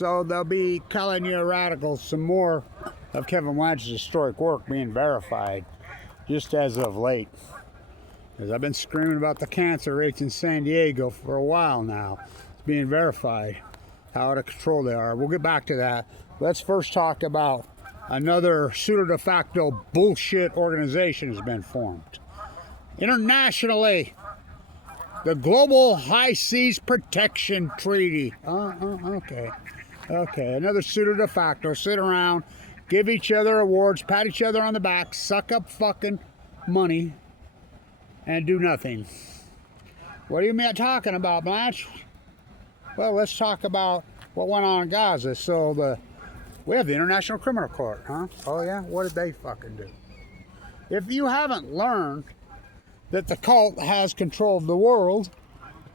So they'll be calling you a radical. Some more of Kevin Blanch's historic work being verified just as of late. Because I've been screaming about the cancer rates in San Diego for a while now. It's being verified how out of control they are. We'll get back to that. Let's first talk about another pseudo de facto bullshit organization has been formed. Internationally, the Global High Seas Protection Treaty. Okay, another pseudo de facto. Sit around, give each other awards, pat each other on the back, suck up fucking money, and do nothing. What are you talking about, Blanch? Well, let's talk about what went on in Gaza. So we have the International Criminal Court, huh? Oh yeah? What did they fucking do? If you haven't learned that the cult has control of the world,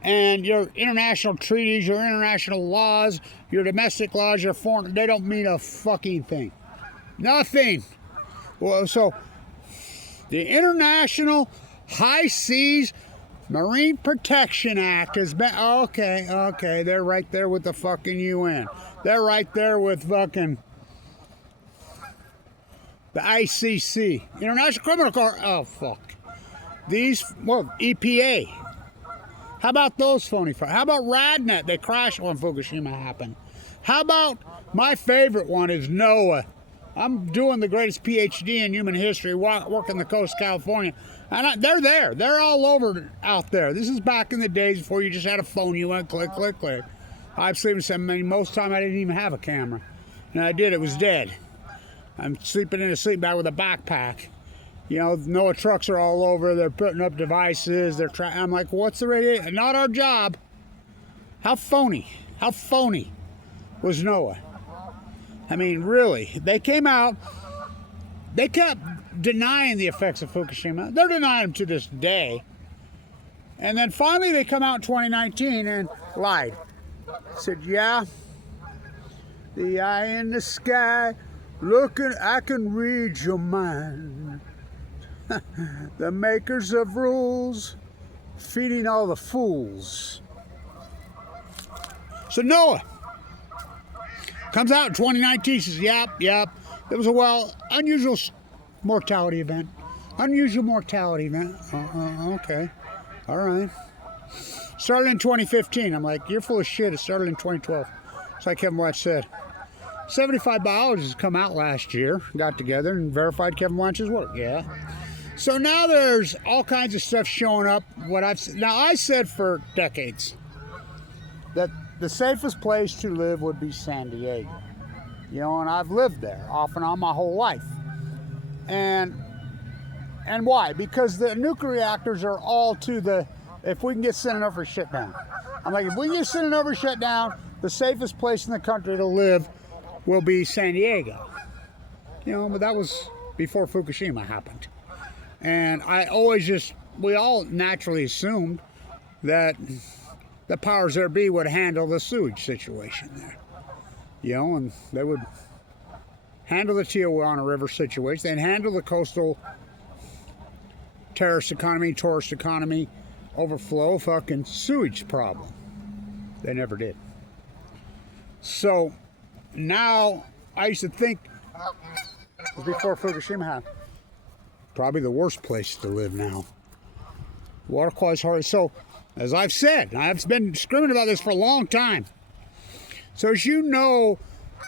and your international treaties, your international laws, your domestic laws, your foreign, they don't mean a fucking thing. Nothing. Well, so the International High Seas Marine Protection Act has been, okay, they're right there with the fucking UN. They're right there with fucking the ICC, International Criminal Court. Oh, fuck. EPA. How about those phony fuckers? How about RadNet? They crashed when Fukushima happened. How about my favorite one is NOAA? I'm doing the greatest PhD in human history, working the coast of California. And they're there. They're all over out there. This is back in the days before you just had a phone. You went click, click, click. I've sleeping most of the time I didn't even have a camera. And I did, it was dead. I'm sleeping in a sleeping bag with a backpack. You know, NOAA trucks are all over. They're putting up devices. I'm like, what's the radiation? Not our job. How phony was NOAA? I mean, really. They came out. They kept denying the effects of Fukushima. They're denying them to this day. And then finally they come out in 2019 and lied. Said, yeah, the eye in the sky, looking, I can read your mind. The makers of rules, feeding all the fools. So NOAA comes out in 2019, says, yep. It was a unusual mortality event. Okay. All right. Started in 2015. I'm like, you're full of shit. It started in 2012. It's like Kevin Blanch said. 75 biologists come out last year, got together and verified Kevin Blanch's work. Yeah. So now there's all kinds of stuff showing up. I said for decades that the safest place to live would be San Diego. You know, and I've lived there off and on my whole life. And why? Because the nuclear reactors are all if we can get San Diego shut down. I'm like, if we can get San Diego shut down, the safest place in the country to live will be San Diego. You know, but that was before Fukushima happened. And we all naturally assumed that the powers there be would handle the sewage situation there. You know, and they would handle the Tijuana River situation. They'd handle the coastal tourist economy, overflow fucking sewage problem. They never did. So now, I used to think, before Fukushima happened, probably the worst place to live now. Water quality's hard. So, as I've said, I've been screaming about this for a long time. So as you know,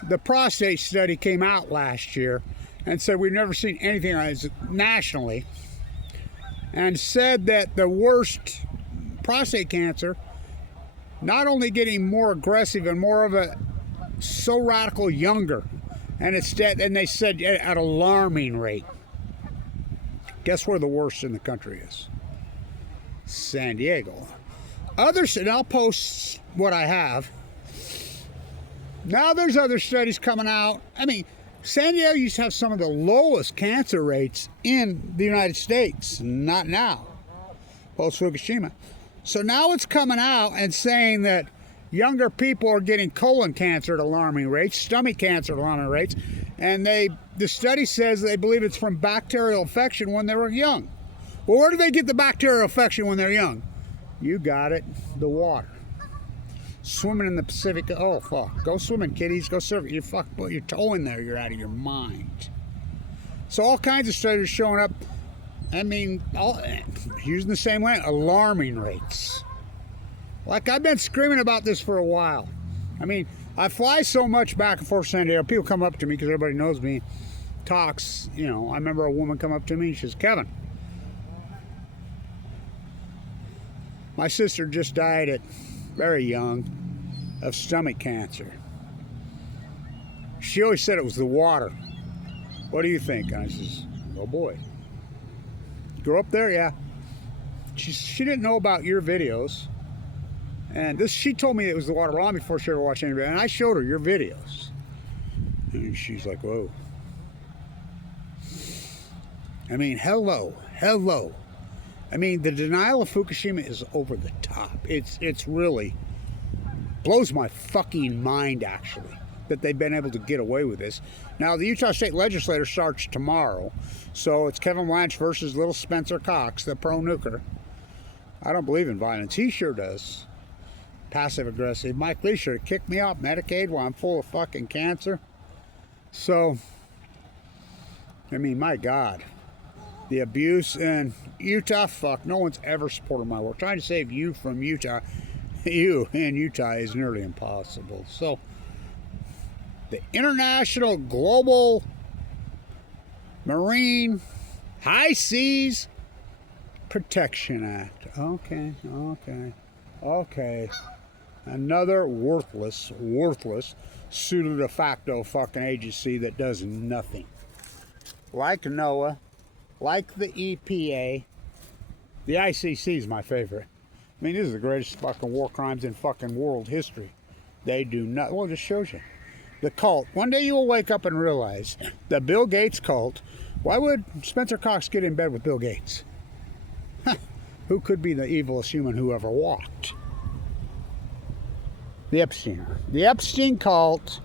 the prostate study came out last year and said we've never seen anything like this nationally, and said that the worst prostate cancer, not only getting more aggressive and more of a so radical younger, and it's dead, and they said at an alarming rate. Guess where the worst in the country is? San Diego. And I'll post what I have. Now there's other studies coming out. I mean, San Diego used to have some of the lowest cancer rates in the United States. Not now. Post Fukushima. So now it's coming out and saying that younger people are getting colon cancer at alarming rates, stomach cancer at alarming rates, and the study says they believe it's from bacterial infection when they were young. Well, where do they get the bacterial infection when they're young? You got it, the water. swimming in the Pacific. Oh, fuck. Go swimming, kiddies. Go surfing. You fuck, put your toe in there, you're out of your mind. So all kinds of studies are showing up. I mean, using the same way, alarming rates. Like, I've been screaming about this for a while. I mean, I fly so much back and forth San Diego. People come up to me because everybody knows me. Talks, you know. I remember a woman come up to me. She says, Kevin, my sister just died at very young of stomach cancer. She always said it was the water. What do you think? And I says, oh boy. Grew up there, yeah. She didn't know about your videos. And she told me it was the water long before she ever watched any video. And I showed her your videos. And she's like, whoa. I mean, hello. I mean, the denial of Fukushima is over the top. It's really blows my fucking mind, actually, that they've been able to get away with this. Now, the Utah State Legislature starts tomorrow, so it's Kevin Blanch versus little Spencer Cox, the pro-nuker. I don't believe in violence. He sure does. Passive-aggressive. Mike Lee should have kicked me off Medicaid while I'm full of fucking cancer. So, I mean, my God. The abuse in Utah, fuck, no one's ever supported my work. Trying to save you from Utah, you in Utah, is nearly impossible. So, the International Global Marine High Seas Protection Act. Okay. Another worthless pseudo de facto fucking agency that does nothing. Like NOAA, like the EPA, the ICC is my favorite. I mean, this is the greatest fucking war crimes in fucking world history. They do not. Well, it just shows you. The cult. One day you will wake up and realize the Bill Gates cult. Why would Spencer Cox get in bed with Bill Gates? Who could be the evilest human who ever walked? The Epsteiner. The Epstein cult,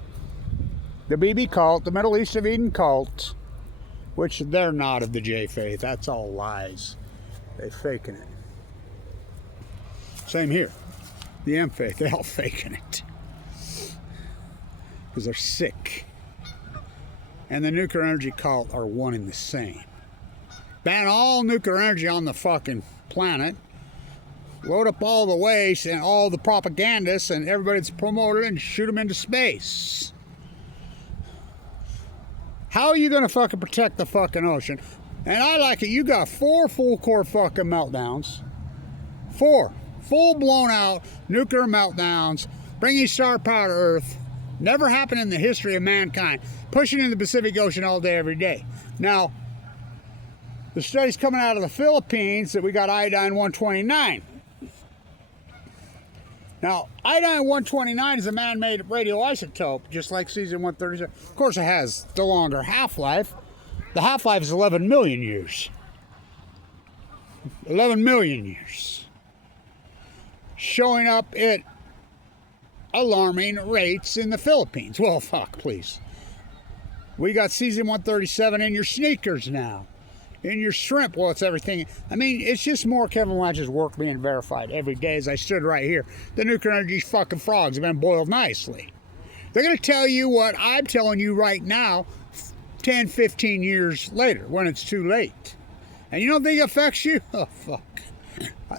the BB cult, the Middle East of Eden cult, which they're not of the J faith. That's all lies. They're faking it. Same here. The M faith, they all faking it. Because they're sick. And the nuclear energy cult are one and the same. Ban all nuclear energy on the fucking planet. Load up all the waste and all the propagandists and everybody that's promoted and shoot them into space. How are you going to fucking protect the fucking ocean? And I like it. You got 4 full core fucking meltdowns. 4 full blown out nuclear meltdowns. Bringing star power to Earth. Never happened in the history of mankind. Pushing in the Pacific Ocean all day, every day. Now, the studies coming out of the Philippines that we got iodine 129. Now, iodine 129 is a man-made radioisotope, just like cesium-137. Of course, it has the longer half-life. The half-life is 11 million years. 11 million years. Showing up at alarming rates in the Philippines. Well, fuck, please. We got cesium-137 in your sneakers now. In your shrimp. Well, it's everything. I mean, it's just more Kevin Blanch's work being verified every day as I stood right here. The nuclear energy fucking frogs have been boiled nicely. They're going to tell you what I'm telling you right now 10, 15 years later when it's too late. And you don't think it affects you? Oh, fuck.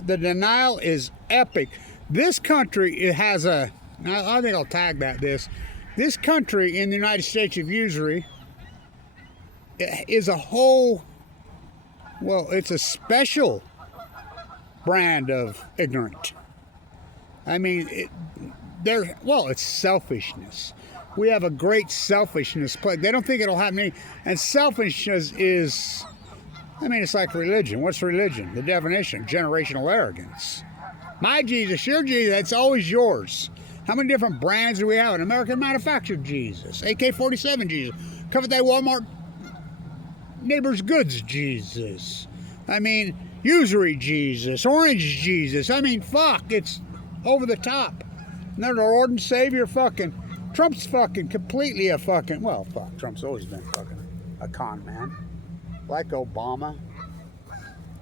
The denial is epic. This country, it has a... I think I'll tag that this country in the United States of usury is a whole, well, it's a special brand of ignorant. I mean, it's selfishness. We have a great selfishness plague. They don't think it'll happen to me. And selfishness is, I mean, it's like religion. What's religion? The definition, generational arrogance. My Jesus, your Jesus, it's always yours. How many different brands do we have? An American manufactured Jesus, AK-47 Jesus, Cover Day Walmart Neighbor's Goods Jesus. I mean, usury Jesus, orange Jesus. I mean, fuck, it's over the top. And they're the Lord and Savior fucking. Trump's fucking completely a fucking, well, fuck, Trump's always been fucking a con man. Like Obama.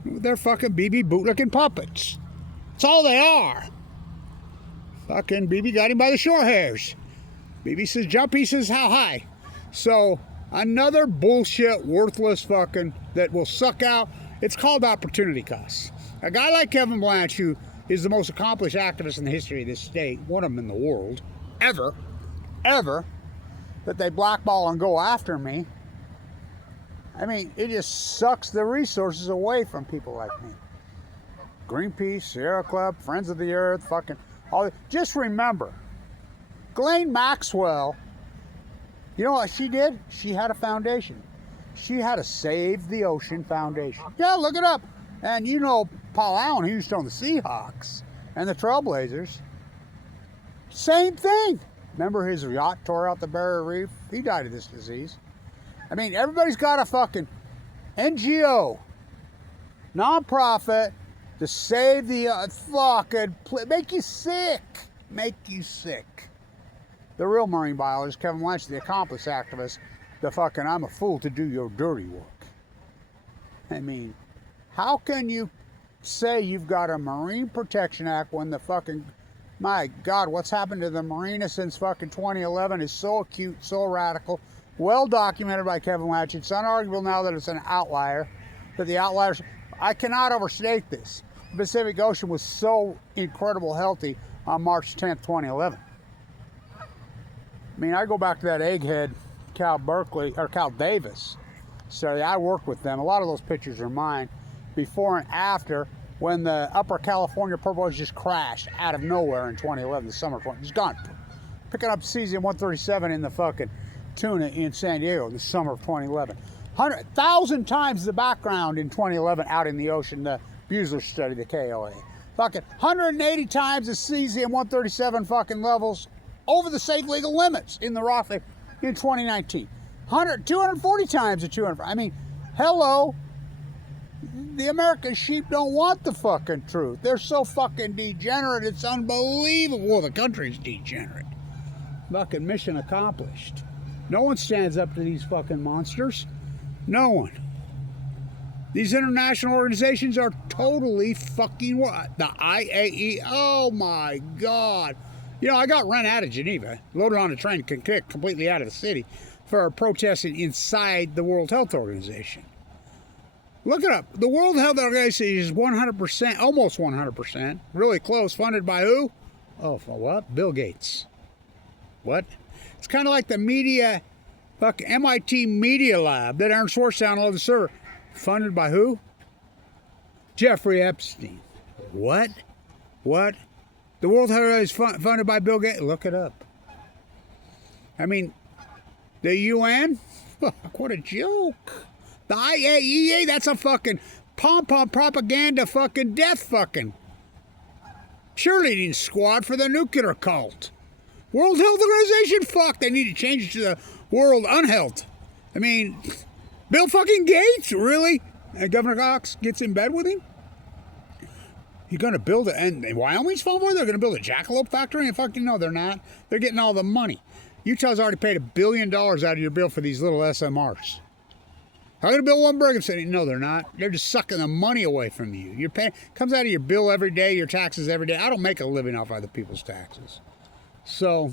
They're fucking BB bootlicking puppets. That's all they are. Fucking BB got him by the short hairs. BB says jump, he says how high. So another bullshit, worthless fucking that will suck out. It's called opportunity costs. A guy like Kevin Blanch, who is the most accomplished activist in the history of this state, one of them in the world, ever, that they blackball and go after me. I mean, it just sucks the resources away from people like me. Greenpeace, Sierra Club, Friends of the Earth, fucking all. Just remember, Ghislaine Maxwell, you know what she did? She had a foundation. She had a Save the Ocean Foundation. Yeah, look it up. And you know Paul Allen, he used to own the Seahawks and the Trailblazers. Same thing. Remember his yacht tore out the Barrier Reef? He died of this disease. I mean, everybody's got a fucking NGO, nonprofit, to save the fucking, make you sick. Make you sick. The real marine biologist, Kevin Blanch, the accomplice activist, the fucking I'm a fool to do your dirty work. I mean, how can you say you've got a Marine Protection Act when the fucking, my God, what's happened to the marina since fucking 2011 is so acute, so radical, well documented by Kevin Blanch. It's unarguable now that it's an outlier, that the outliers, I cannot overstate this. The Pacific Ocean was so incredible healthy on March 10th, 2011. I mean, I go back to that egghead Cal Davis study. I worked with them. A lot of those pictures are mine, before and after, when the Upper California purple just crashed out of nowhere in 2011, the summer of 20. It's gone. Picking up cesium-137 in the fucking tuna in San Diego in the summer of 2011. 100,000 times the background in 2011 out in the ocean, the Buesler study, the KOA. Fucking 180 times the cesium-137 fucking levels over the safe legal limits in the Roth in 2019. 240 times the 200. I mean, hello. The American sheep don't want the fucking truth. They're so fucking degenerate, it's unbelievable. Well, the country's degenerate. Fucking mission accomplished. No one stands up to these fucking monsters. No one. These international organizations are totally fucking what? The IAE, oh my God. You know, I got run out of Geneva, loaded on a train, kicked completely out of the city for protesting inside the World Health Organization. Look it up. The World Health Organization is 100%, almost 100%, really close, funded by who? Oh, for what? Bill Gates. What? It's kind of like the media, fucking MIT Media Lab that Aaron Schwartz downloaded the server. Funded by who? Jeffrey Epstein. What? What? The World Health Organization is funded by Bill Gates. Look it up. I mean, the UN? Fuck, what a joke. The IAEA, that's a fucking pom-pom propaganda fucking death fucking cheerleading squad for the nuclear cult. World Health Organization? Fuck, they need to change it to the World Unhealth. I mean, Bill fucking Gates, really? And Governor Cox gets in bed with him? You're going to build it, and Wyoming's falling for it? They're going to build a jackalope factory? And fucking no, they're not. They're getting all the money. Utah's already paid $1 billion out of your bill for these little SMRs. How are they going to build one Brigham City? No, they're not. They're just sucking the money away from you. You're paying, comes out of your bill every day, your taxes every day. I don't make a living off other people's taxes. So,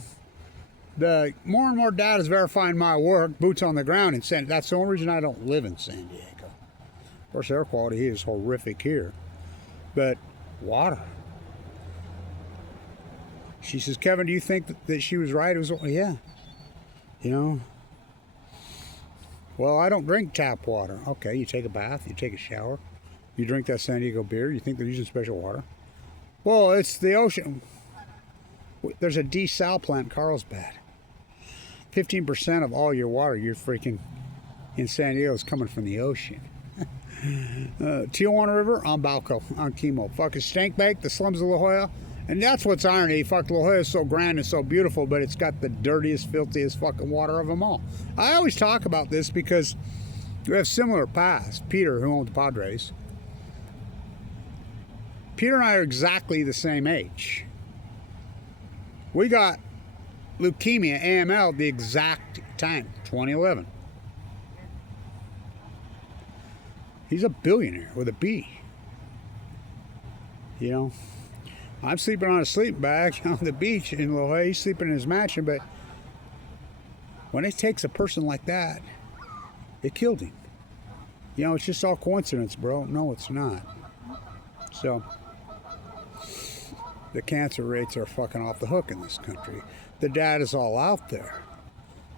the more and more data is verifying my work, boots on the ground in San Diego. That's the only reason I don't live in San Diego. Of course, air quality is horrific here. But water. She says, Kevin, do you think that she was right? It was, yeah. You know. Well, I don't drink tap water. Okay, you take a bath, you take a shower, you drink that San Diego beer, you think they're using special water? Well, it's the ocean. There's a desal plant in Carlsbad. 15% of all your water you're freaking in San Diego is coming from the ocean. Tijuana River on Balco, on Chemo. Fucking stank bake, the slums of La Jolla. And that's what's irony. Fuck, La Jolla is so grand and so beautiful, but it's got the dirtiest, filthiest fucking water of them all. I always talk about this because we have similar paths. Peter, who owned the Padres. Peter and I are exactly the same age. We got leukemia, AML, the exact time, 2011. He's a billionaire with a B. You know? I'm sleeping on a sleeping bag on the beach in La Jolla. He's sleeping in his mansion, but when it takes a person like that, it killed him. You know, it's just all coincidence, bro. No, it's not. So, the cancer rates are fucking off the hook in this country. The data's all out there.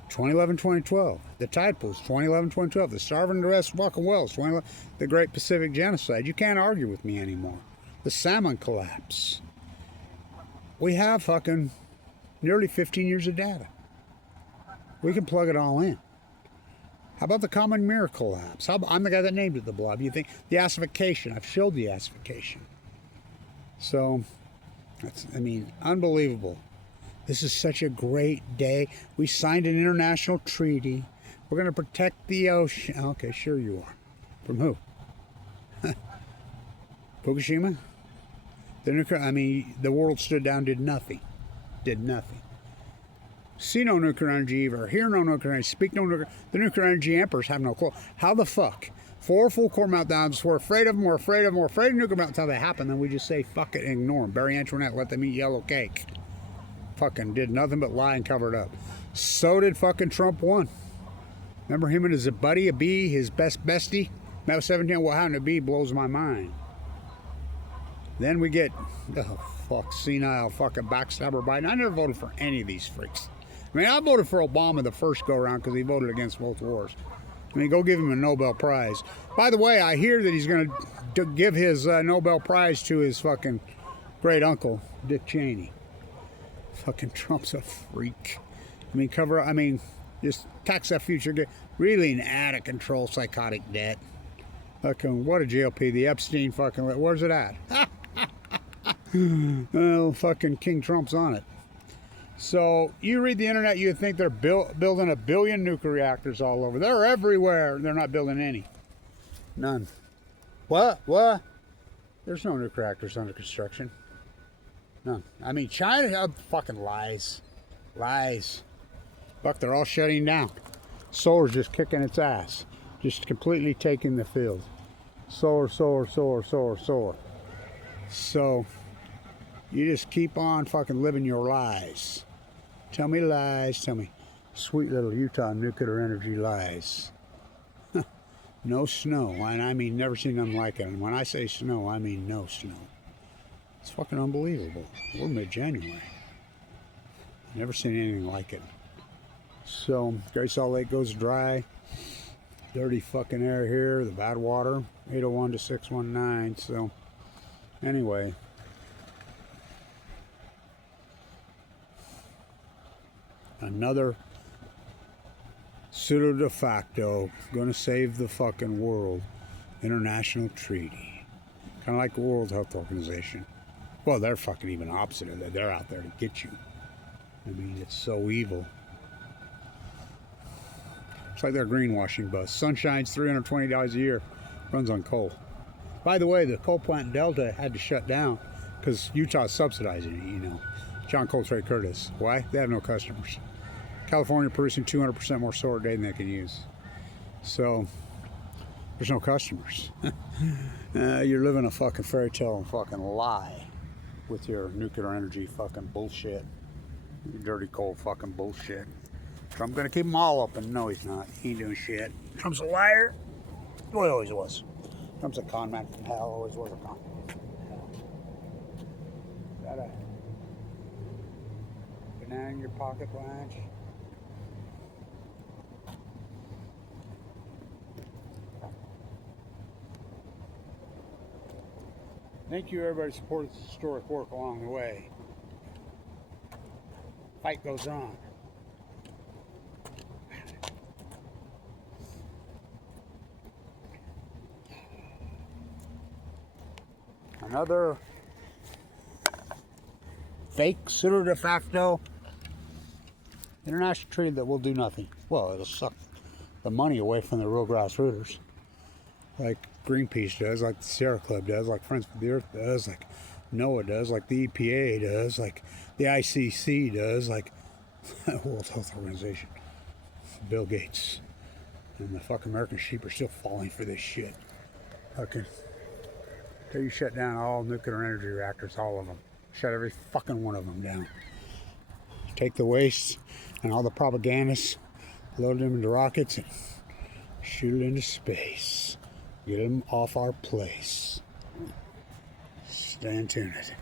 2011, 2012. The tide pools, 2011, 2012. The starving the rest fucking wells, 2011. The Great Pacific Genocide. You can't argue with me anymore. The salmon collapse. We have fucking nearly 15 years of data. We can plug it all in. How about the common mirror collapse? I'm the guy that named it the blob. You think the acidification? I've showed the acidification. So, that's, I mean, unbelievable. This is such a great day. We signed an international treaty. We're going to protect the ocean. Okay, sure you are. From who? Fukushima? The nuclear, I mean, the world stood down, did nothing. Did nothing. See no nuclear energy either. Hear no nuclear energy. Speak no nuclear. The nuclear energy emperors have no clue. How the fuck? 4 full core meltdowns. We're afraid of them. We're afraid of them. We're afraid of nuclear meltdowns until they happen. Then we just say fuck it and ignore them. Bury Antoinette. Let them eat yellow cake. Fucking did nothing but lie and cover it up. So did fucking Trump 1. Remember him and his buddy, a bee, his bestie? That was 17. What happened to bee blows my mind. Then we get, oh fuck, senile fucking backstabber Biden. I never voted for any of these freaks. I mean, I voted for Obama the first go around because he voted against both wars. I mean, go give him a Nobel Prize. By the way, I hear that he's going to give his Nobel Prize to his fucking great uncle, Dick Cheney. Fucking Trump's a freak. I mean, just tax that future. Really an out of control psychotic debt. Fucking, what a GOP. The Epstein fucking, where's it at? Well, fucking King Trump's on it. So, you read the internet, you think they're building 1 billion nuclear reactors all over. They're everywhere. They're not building any. None. What? There's no nuclear reactors under construction. None. I mean, China, fucking lies. Lies. Fuck, they're all shutting down. Solar's just kicking its ass. Just completely taking the field. Solar. So, you just keep on fucking living your lies. Tell me lies. Tell me sweet little Utah nuclear energy lies. No snow. And I mean, never seen nothing like it. And when I say snow, I mean no snow. It's fucking unbelievable. We're mid-January. Never seen anything like it. So, Great Salt Lake goes dry. Dirty fucking air here. The bad water. 801 to 619. So, anyway. Another pseudo de facto, gonna save the fucking world, international treaty. Kind of like the World Health Organization. Well, they're fucking even opposite of that. They're out there to get you. I mean, it's so evil. It's like their greenwashing bus. Sunshine's $320 a year. Runs on coal. By the way, the coal plant in Delta had to shut down because Utah's subsidizing it, you know. John Coltrane Curtis. Why? They have no customers. California producing 200% more solar a day than they can use. So, there's no customers. You're living a fucking fairy tale and fucking lie with your nuclear energy fucking bullshit. Your dirty coal fucking bullshit. Trump's gonna keep them all open. No, he's not. He ain't doing shit. Trump's a liar. Well, he always was. Trump's a con man from hell. Always was a con man from hell. Got a banana in your pocket, Blanch? Thank you, everybody, supported this historic work along the way. Fight goes on. Another fake pseudo de facto international treaty that will do nothing. Well, it'll suck the money away from the real grassrooters, like Greenpeace does, like the Sierra Club does, like Friends of the Earth does, like NOAA does, like the EPA does, like the ICC does, like the World Health Organization. Bill Gates and the fucking American sheep are still falling for this shit. Okay. Until you shut down all nuclear energy reactors, all of them. Shut every fucking one of them down. Take the waste and all the propagandists, load them into rockets, and shoot it into space. Get them off our place. Stay tuned.